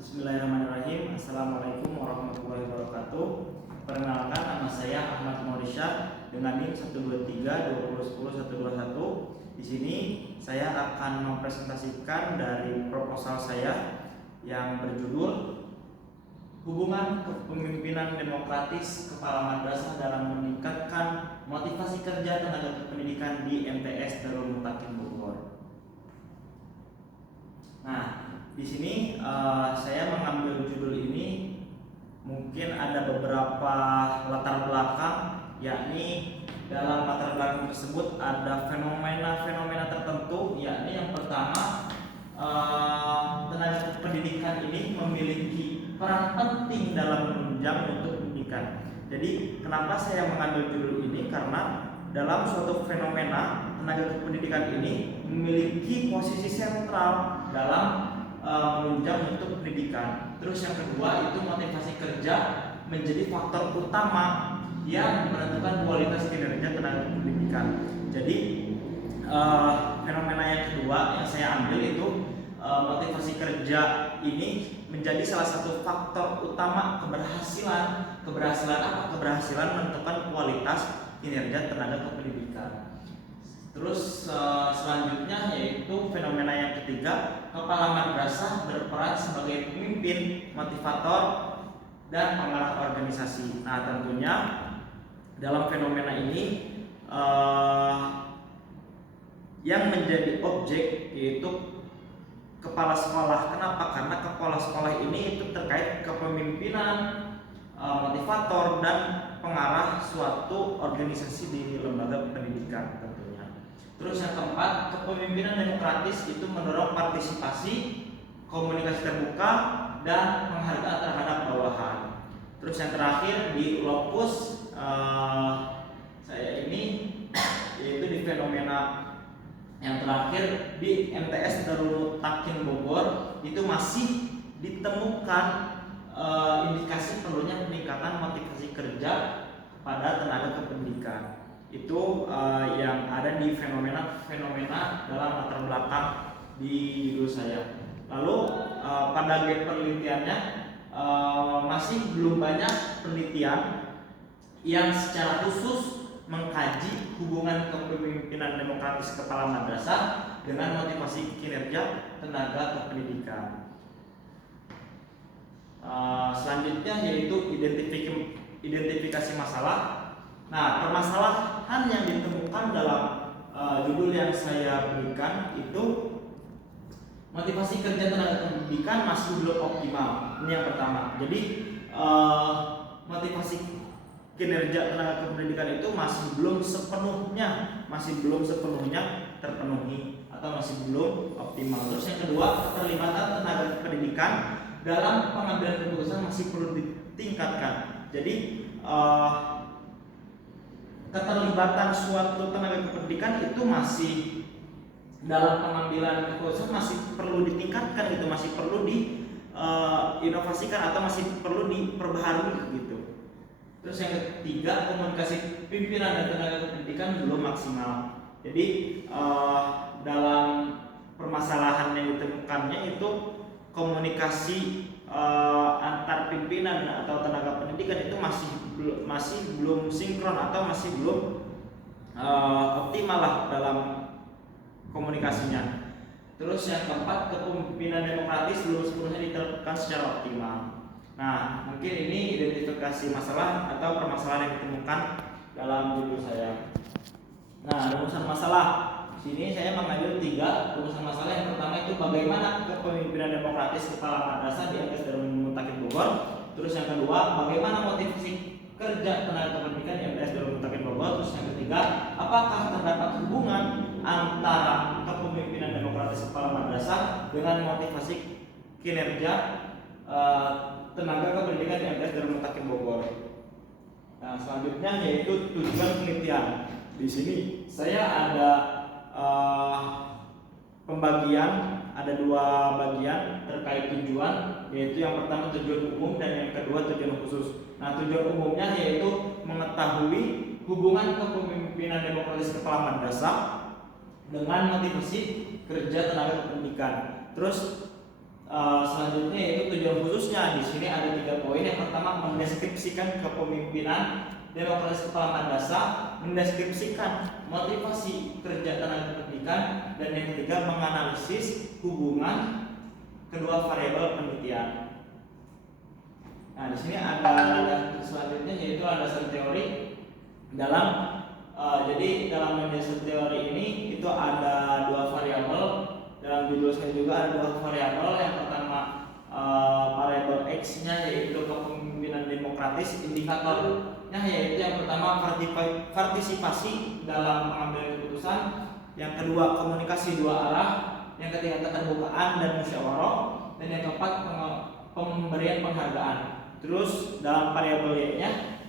Bismillahirrahmanirrahim. Assalamualaikum warahmatullahi wabarakatuh. Perkenalkan, nama saya Ahmad Maurisyah dengan NIM 123 2010 121. Di sini saya akan mempresentasikan dari proposal saya yang berjudul Hubungan Kepemimpinan Demokratis Kepala Madrasah dalam Meningkatkan Motivasi Kerja Tenaga Kependidikan di MTS Darul Mutakin Bogor. Nah, di sini saya mengambil judul ini mungkin ada beberapa latar belakang, yakni dalam latar belakang tersebut ada fenomena-fenomena tertentu, yakni yang pertama, tenaga pendidikan ini memiliki peran penting dalam menunjang untuk pendidikan. Jadi kenapa saya mengambil judul ini, karena dalam suatu fenomena tenaga pendidikan ini memiliki posisi sentral dalam menunjang untuk pendidikan. Terus yang kedua itu motivasi kerja menjadi faktor utama yang menentukan kualitas kinerja tenaga pendidikan. Jadi fenomena yang kedua yang saya ambil itu motivasi kerja ini menjadi salah satu faktor utama keberhasilan menentukan kualitas kinerja tenaga kependidikan. Terus selanjutnya yaitu fenomena yang ketiga, kepala madrasah berperan sebagai pemimpin, motivator, dan pengarah organisasi. Nah, tentunya dalam fenomena ini yang menjadi objek yaitu kepala sekolah. Kenapa? Karena kepala sekolah ini itu terkait kepemimpinan, motivator, dan pengarah suatu organisasi di lembaga pendidikan tentunya. Terus yang keempat, kepemimpinan demokratis itu mendorong partisipasi, komunikasi terbuka, dan penghargaan terhadap bawahan. Terus yang terakhir di lokus saya ini yaitu di fenomena yang terakhir di MTS Darul Mutakin Bogor itu masih ditemukan indikasi perlunya peningkatan motivasi kerja pada tenaga kependidikan. Itu yang ada di fenomena dalam latar belakang di judul saya. Lalu pada gap penelitiannya masih belum banyak penelitian yang secara khusus mengkaji hubungan kepemimpinan demokratis kepala madrasah dengan motivasi kinerja tenaga kependidikan. Selanjutnya yaitu identifikasi masalah. Nah, permasalahan yang ditemukan dalam judul yang saya berikan itu motivasi kerja tenaga pendidikan masih belum optimal. Ini yang pertama. Jadi motivasi kinerja tenaga kependidikan itu masih belum sepenuhnya terpenuhi atau masih belum optimal. Terus yang kedua, keterlibatan tenaga pendidikan dalam pengambilan keputusan masih perlu ditingkatkan. Jadi keterlibatan suatu tenaga kependidikan itu masih dalam pengambilan keputusan masih perlu ditingkatkan, itu masih perlu diinovasikan atau masih perlu diperbaharui gitu. Terus yang ketiga, komunikasi pimpinan dan tenaga kependidikan belum maksimal. Jadi dalam permasalahan yang ditemukannya itu komunikasi antar pimpinan atau tenaga pendidikan itu masih belum sinkron atau masih belum optimal lah dalam komunikasinya. Terus yang keempat, kepemimpinan demokratis belum sepenuhnya diterapkan secara optimal. Nah, mungkin ini identifikasi masalah atau permasalahan yang ditemukan dalam judul saya. Nah, rumusan masalah. Di sini saya mengambil 3 rumusan masalah. Yang pertama itu bagaimana kepemimpinan demokratis kepala madrasah di MTS Darul Mutakin Bogor. Terus yang kedua, bagaimana motivasi kerja tenaga kependidikan di MTS Darul Mutakin Bogor. Terus yang ketiga, apakah terdapat hubungan antara kepemimpinan demokratis kepala madrasah dengan motivasi kinerja tenaga kependidikan di MTS Darul Mutakin Bogor. Nah, selanjutnya yaitu tujuan penelitian. Di sini saya ada pembagian, ada 2 bagian terkait tujuan, yaitu yang pertama tujuan umum dan yang kedua tujuan khusus. Nah, tujuan umumnya yaitu mengetahui hubungan kepemimpinan demokratis kepala madrasah dengan motivasi kerja tenaga kependidikan. Terus Selanjutnya yaitu tujuan khususnya. Di sini ada 3 poin. Yang pertama, mendeskripsikan kepemimpinan demokratis kepala madrasah, mendeskripsikan motivasi kerja tenaga pendidikan, dan yang ketiga menganalisis hubungan kedua variabel penelitian. Nah, di sini ada selanjutnya yaitu landasan teori dalam jadi dalam landasan teori ini itu ada 2 variabel. Dalam judul saya juga ada 2 variabel. Yang pertama variabel X-nya yaitu kepemimpinan demokratis, indikatornya yaitu yang pertama partisipasi dalam pengambilan keputusan, yang kedua komunikasi 2 arah, yang ketiga keterbukaan dan musyawarah, dan yang keempat pemberian penghargaan. Terus dalam variabel Y-nya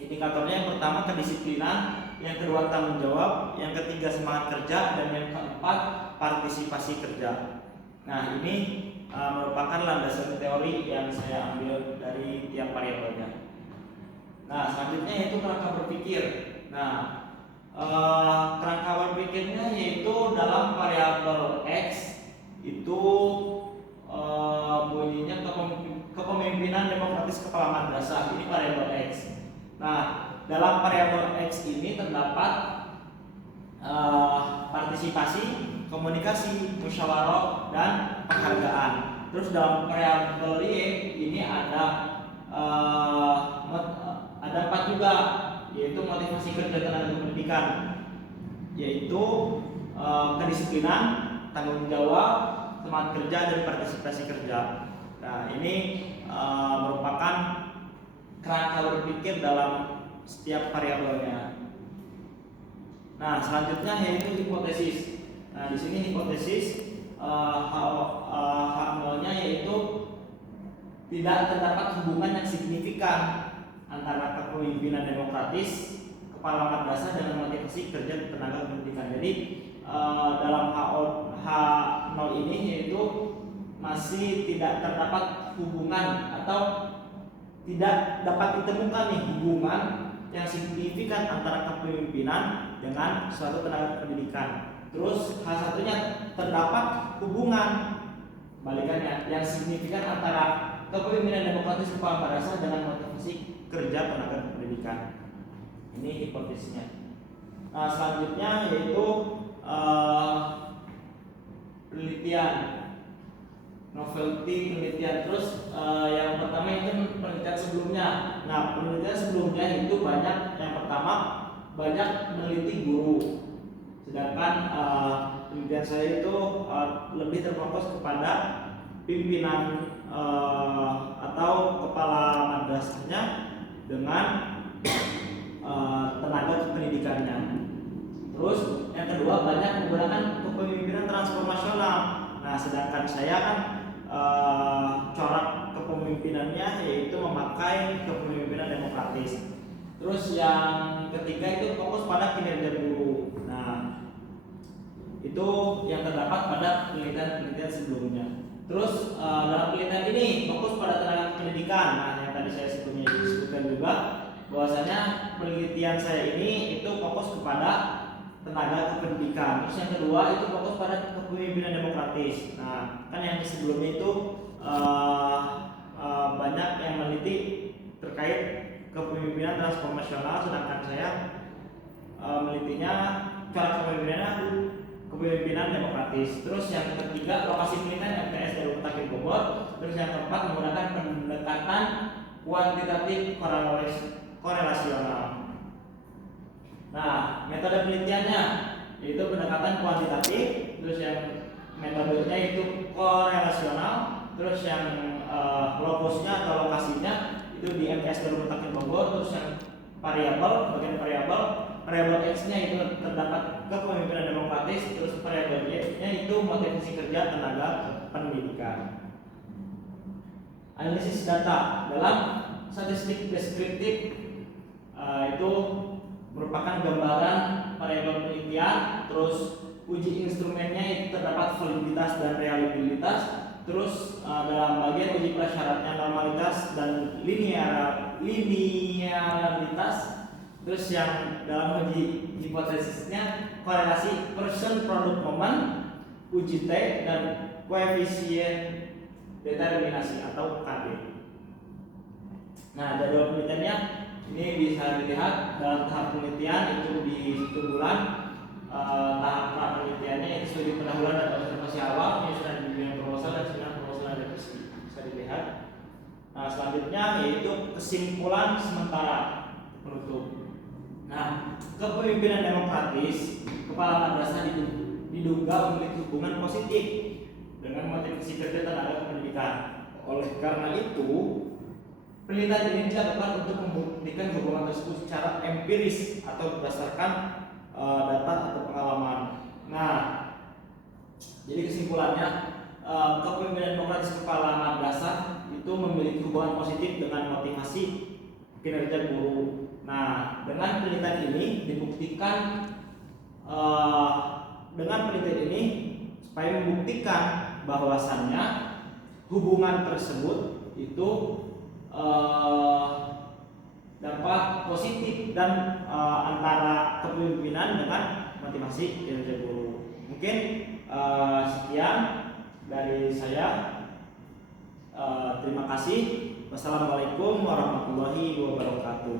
indikatornya yang pertama kedisiplinan, yang kedua tanggung jawab, yang ketiga semangat kerja, dan yang keempat partisipasi kerja. Nah, ini merupakan landasan teori yang saya ambil dari tiap variabelnya. Nah, selanjutnya yaitu kerangka berpikir. Nah, kerangka berpikirnya yaitu dalam variabel X itu bunyinya kepemimpinan demokratis kepala madrasah. Ini variabel X. Nah, dalam variabel X ini terdapat partisipasi, komunikasi, musyawarah, dan penghargaan. Terus dalam variabel Y ini ada 4 juga, yaitu motivasi kerja tenaga pendidikan, yaitu kedisiplinan, tanggung jawab, semangat kerja, dan partisipasi kerja. Nah, ini merupakan kerangka berpikir dalam setiap variabelnya. Nah, selanjutnya yaitu hipotesis. Nah, di sini hipotesis H0-nya yaitu tidak terdapat hubungan yang signifikan antara kepemimpinan demokratis kepala madrasah dengan motivasi kerja tenaga pendidikan. Jadi dalam H0 ini yaitu masih tidak terdapat hubungan atau tidak dapat ditemukan nih hubungan yang signifikan antara kepemimpinan dengan suatu tenaga pendidikan. Terus H1-nya terdapat hubungan balikannya yang signifikan antara kepemimpinan demokratis kepala madrasah dengan motivasi kerja tenaga pendidikan. Ini hipotesisnya. Nah, selanjutnya yaitu penelitian, novelty penelitian. Terus yang pertama itu penelitian sebelumnya. Nah, penelitian sebelumnya itu banyak. Yang pertama banyak meneliti guru, sedangkan penelitian saya itu lebih terfokus kepada pimpinan atau kepala madrasahnya dengan tenaga pendidikannya. Terus yang kedua banyak menggunakan kepemimpinan transformasional. Nah, sedangkan saya kan corak kepemimpinannya yaitu memakai kepemimpinan demokratis. Terus yang ketiga itu fokus pada kinerja guru. Nah, itu yang terdapat pada penelitian sebelumnya. Terus dalam penelitian ini fokus pada tenaga pendidikan. Nah, yang tadi saya sebelumnya disebutkan juga bahwasanya penelitian saya ini itu fokus kepada tenaga kependidikan. Terus yang kedua itu fokus pada kepemimpinan demokratis. Nah, kan yang sebelumnya itu banyak yang meneliti terkait kepemimpinan transformasional, sedangkan saya menelitinya cara kepemimpinan demokratis. Terus yang ketiga lokasi penelitian MTS Darul Mutakin Bogor. Terus yang keempat menggunakan pendekatan kuantitatif korelasional. Nah, metode penelitiannya yaitu pendekatan kuantitatif, terus yang metodenya itu korelasional, terus yang lokusnya atau lokasinya itu di MTS Darul Mutakin Bogor. Terus yang bagian variabel X-nya itu terdapat kepemimpinan demokratis, terus variabel Y-nya itu motivasi kerja tenaga pendidikan. Analisis data dalam statistik deskriptif itu merupakan gambaran variabel penelitian. Terus uji instrumennya itu terdapat validitas dan reliabilitas. Terus dalam bagian uji prasyaratnya normalitas dan linearitas. Terus yang dalam uji hipotesisnya korelasi person product moment, uji T, dan koefisien determinasi atau KD. Nah, jadwal penelitiannya ini bisa dilihat dalam tahap penelitian itu di 1 bulan. Tahap penelitiannya itu studi pendahuluan dan observasi awal, penyusunan bimbingan proposal dan seminar proposal dan revisi, bisa dilihat. Nah, selanjutnya yaitu kesimpulan sementara penutup. Nah, kepemimpinan demokratis kepala madrasah diduga memiliki hubungan positif dengan motivasi kerja tenaga pendidikan. Oleh karena itu, penelitian ini dilakukan untuk membuktikan hubungan tersebut secara empiris atau berdasarkan data atau pengalaman. Nah, jadi kesimpulannya, kepemimpinan demokratis kepala madrasah itu memiliki hubungan positif dengan motivasi kinerja guru. Nah, dengan penelitian ini dibuktikan, supaya membuktikan bahwasannya hubungan tersebut itu dampak positif dan antara kepemimpinan dengan motivasi kinerja guru. Mungkin sekian dari saya. Terima kasih. Wassalamualaikum warahmatullahi wabarakatuh.